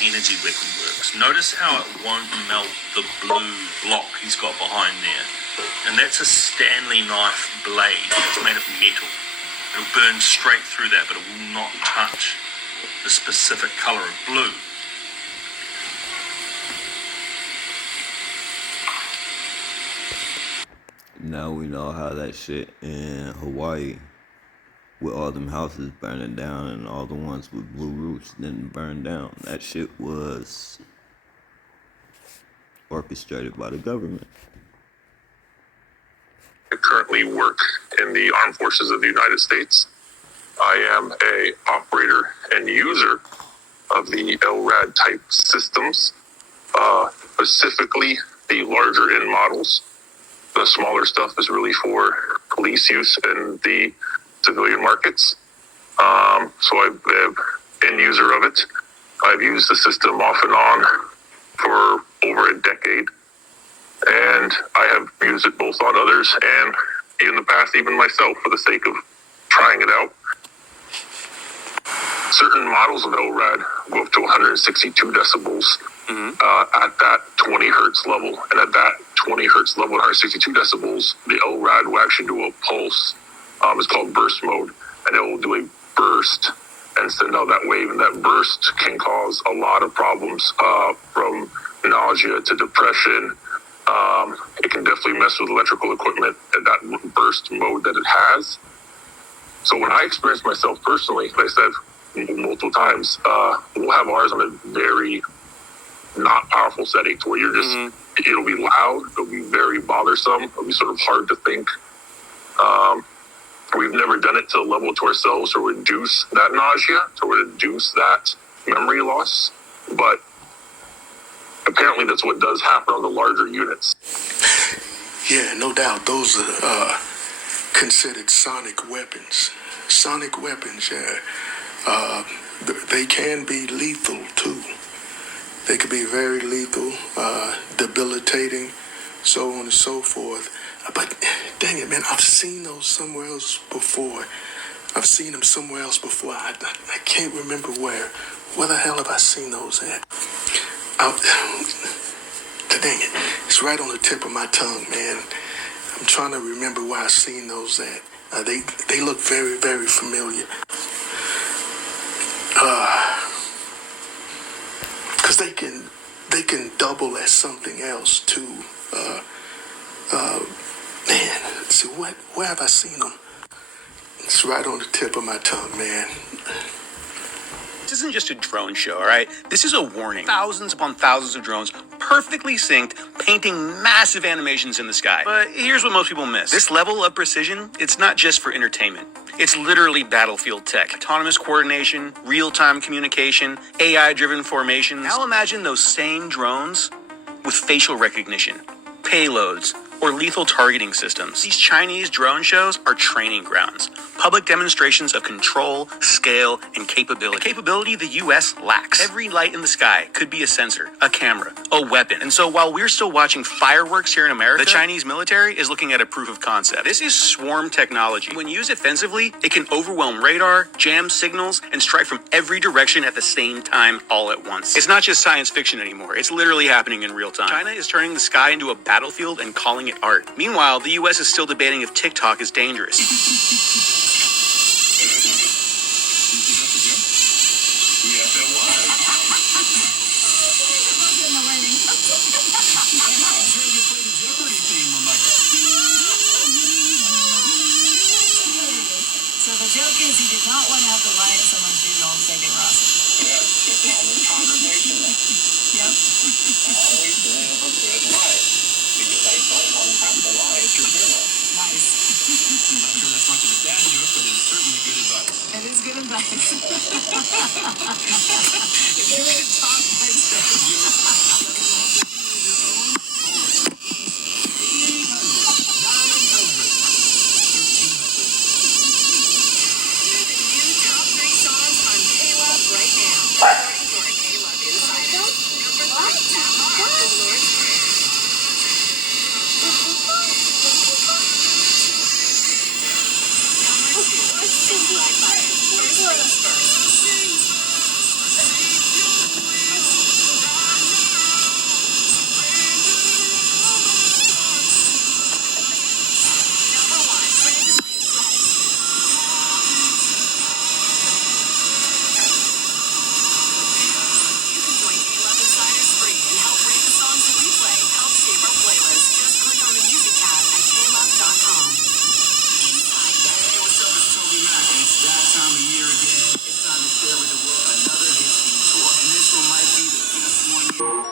energy weapon works. Notice how it won't melt the blue block he's got behind there. And that's a Stanley knife blade. It's made of metal. It'll burn straight through that, but it will not touch the specific colour of blue. Now we know how that shit in Hawaii, with all them houses burning down and all the ones with blue roofs didn't burn down. That shit was orchestrated by the government. I currently work in the Armed Forces of the United States. I am a operator and user of the LRAD type systems, specifically the larger end models. The smaller stuff is really for police use in the civilian markets. So I'm an end user of it. I've used the system off and on for over a decade. And I have used it both on others and in the past, even myself, for the sake of trying it out. Certain models of LRAD go up to 162 decibels at that 20 hertz level. And at that 20 hertz level, 162 decibels, the LRAD will actually do a pulse. It's called burst mode. And it will do a burst and send out that wave. And that burst can cause a lot of problems, from nausea to depression. It can definitely mess with electrical equipment at that burst mode that it has. So when I experienced myself personally, like I said multiple times, we'll have ours on a very not powerful setting to where you're just, it'll be loud, it'll be very bothersome, it'll be sort of hard to think. We've never done it to a level to ourselves to reduce that nausea, to reduce that memory loss, but apparently that's what does happen on the larger units. Yeah, no doubt. Those are considered sonic weapons. Sonic weapons, yeah. They can be lethal, too. They could be very lethal, debilitating, so on and so forth. But, dang it, man, I've seen those somewhere else before. I've seen them somewhere else before. I can't remember where. Where the hell have I seen those at? Dang it, it's right on the tip of my tongue, man. I'm trying to remember where I've seen those at. They look very, very familiar. Because they can double as something else too. Man, let's see, where have I seen them? It's right on the tip of my tongue, man. This isn't just a drone show, all right? This is a warning. Thousands upon thousands of drones perfectly synced, painting massive animations in the sky. But here's what most people miss. This level of precision, it's not just for entertainment. It's literally battlefield tech. Autonomous coordination, real-time communication, AI-driven formation. Now imagine those same drones with facial recognition, payloads, or lethal targeting systems. These Chinese drone shows are training grounds, public demonstrations of control, scale, and capability. A capability the U.S. lacks. Every light in the sky could be a sensor, a camera, a weapon. And so while we're still watching fireworks here in America, the Chinese military is looking at a proof of concept. This is swarm technology. When used offensively, it can overwhelm radar, jam signals, and strike from every direction at the same time all at once. It's not just science fiction anymore. It's literally happening in real time. China is turning the sky into a battlefield and calling it art. Meanwhile, the U.S. is still debating if TikTok is dangerous. So the joke is he did not want to have to lie at someone's funeral and say Ross. Yep. Always live a good life, because I don't want to have to lie at your funeral. Nice. I'm not sure that's much of a dad joke, but it's certainly good advice. It is good advice. If you could talk like that. First things first.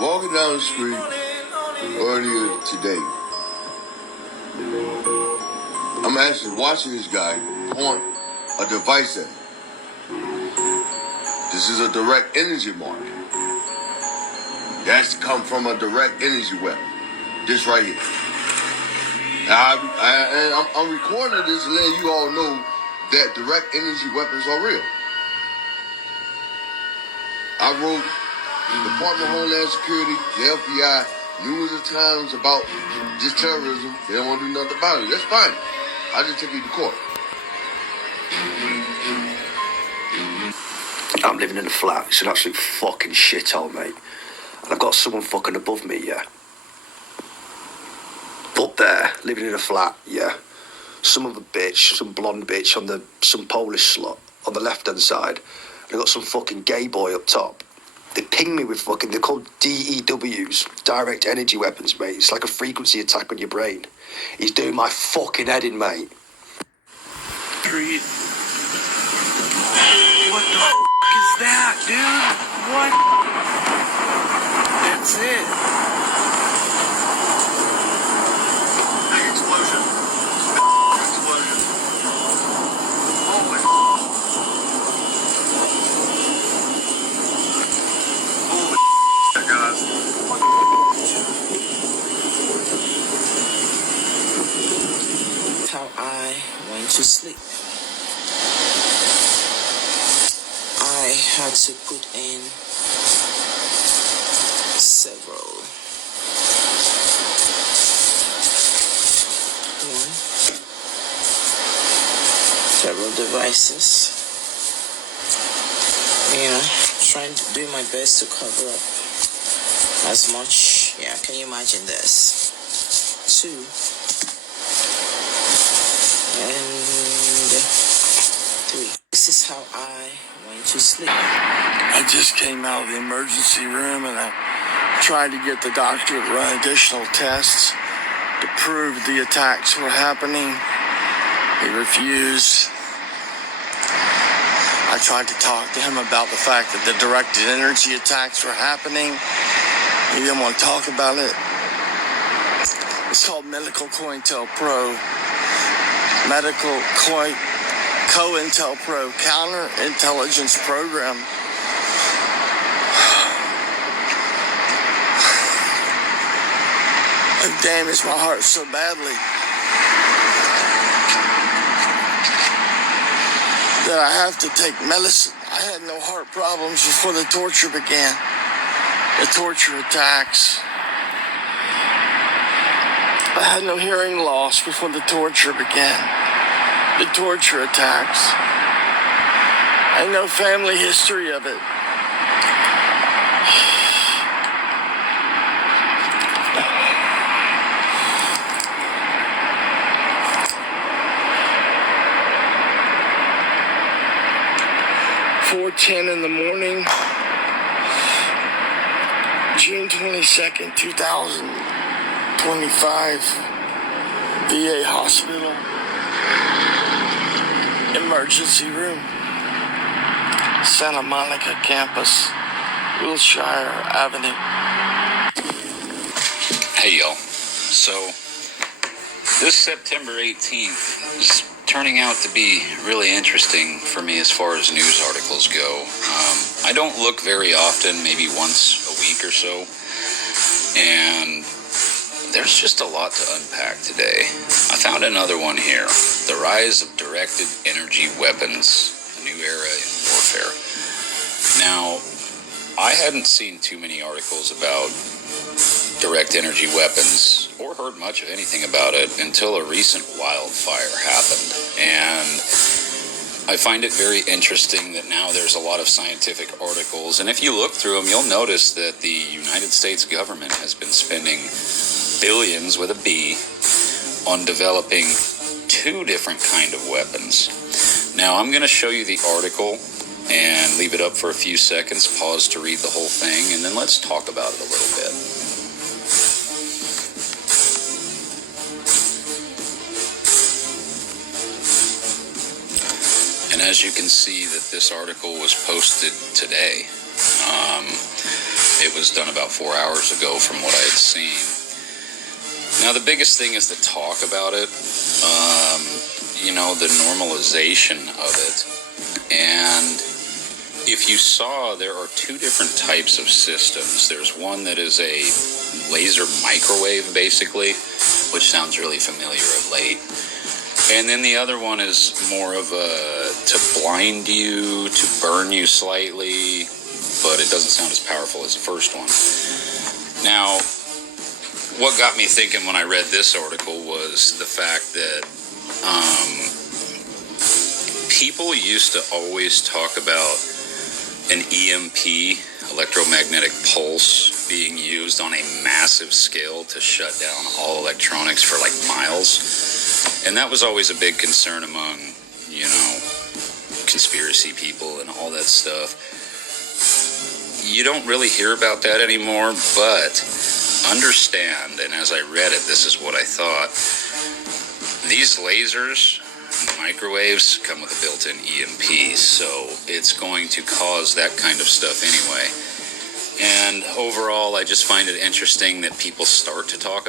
walking down the street earlier today. I'm actually watching this guy point a device at me. This is a direct energy mark. That's come from a direct energy weapon. This right here. I'm recording this and letting you all know that direct energy weapons are real. I wrote Department of Homeland Security, the FBI, numerous of times about this terrorism. They don't want to do nothing about it. That's fine. I just take you to court. I'm living in a flat. It's an absolute fucking shithole, mate. And I've got someone fucking above me, yeah. Up there, living in a flat, yeah. Some other bitch, some blonde bitch some Polish slut on the left-hand side. And I've got some fucking gay boy up top. They ping me with fucking, they're called DEWs, direct energy weapons, mate. It's like a frequency attack on your brain. He's doing my fucking head in, mate. Creed. What the f*** is that, dude? What? That's it. Big explosion. Explosion. Holy. Holy guys. How I went to sleep. I had to put in several devices. Trying to do my best to cover up as much. Yeah, can you imagine this? 2 and 3. This is how I went to sleep. I just came out of the emergency room and I tried to get the doctor to run additional tests to prove the attacks were happening. He refused. I tried to talk to him about the fact that the directed energy attacks were happening. He didn't want to talk about it. It's called Medical COINTELPRO. Medical COINTELPRO, counterintelligence program. It damaged my heart so badly that I have to take medicine. I had no heart problems before the torture began. The torture attacks. I had no hearing loss before the torture began. The torture attacks. I had no family history of it. .10 in the morning, June 22nd, 2025, VA hospital, emergency room, Santa Monica campus, Wilshire Avenue. Hey y'all, so this September 18th is turning out to be really interesting for me as far as news articles go. I don't look very often, maybe once a week or so, and there's just a lot to unpack today. I found another one here, The Rise of Directed Energy Weapons, a New Era in Warfare. Now, I hadn't seen too many articles about direct energy weapons or heard much of anything about it until a recent wildfire happened. And I find it very interesting that now there's a lot of scientific articles, and if you look through them, you'll notice that the United States government has been spending billions with a B on developing 2 different kind of weapons. Now I'm going to show you the article and leave it up for a few seconds, pause to read the whole thing, and then let's talk about it a little bit. And as you can see that this article was posted today, It was done about 4 hours ago from what I had seen. Now, the biggest thing is the talk about it, the normalization of it. And if you saw, there are two different types of systems. There's one that is a laser microwave, basically, which sounds really familiar of late. And then the other one is more of to blind you, to burn you slightly, but it doesn't sound as powerful as the first one. Now, what got me thinking when I read this article was the fact that people used to always talk about an EMP, electromagnetic pulse, being used on a massive scale to shut down all electronics for like miles. And that was always a big concern among, conspiracy people and all that stuff. You don't really hear about that anymore, but understand, and as I read it, this is what I thought. These lasers, microwaves, come with a built-in EMP, so it's going to cause that kind of stuff anyway. And overall, I just find it interesting that people start to talk about